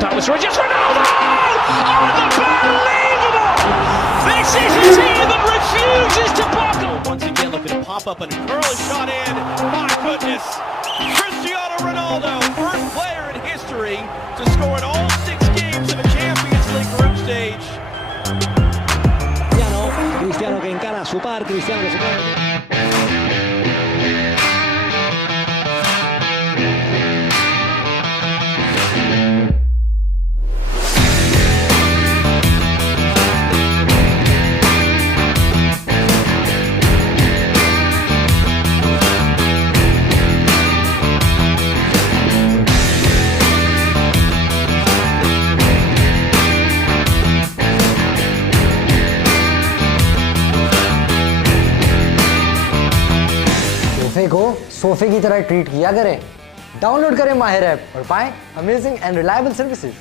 Thomas Rodgers, Ronaldo! Unbelievable! This is a team that refuses to buckle. Once again, looking to pop up and curl a shot in. My goodness! Cristiano Ronaldo, first player in history to score in all 6 games of a Champions League group stage. Cristiano que encara a su par, Cristiano que se pone. सोफे को सोफे की तरह treat किया करें। Download करें माहिर app और पाएं अमेजिंग एंड रिलायबल सर्विसेज।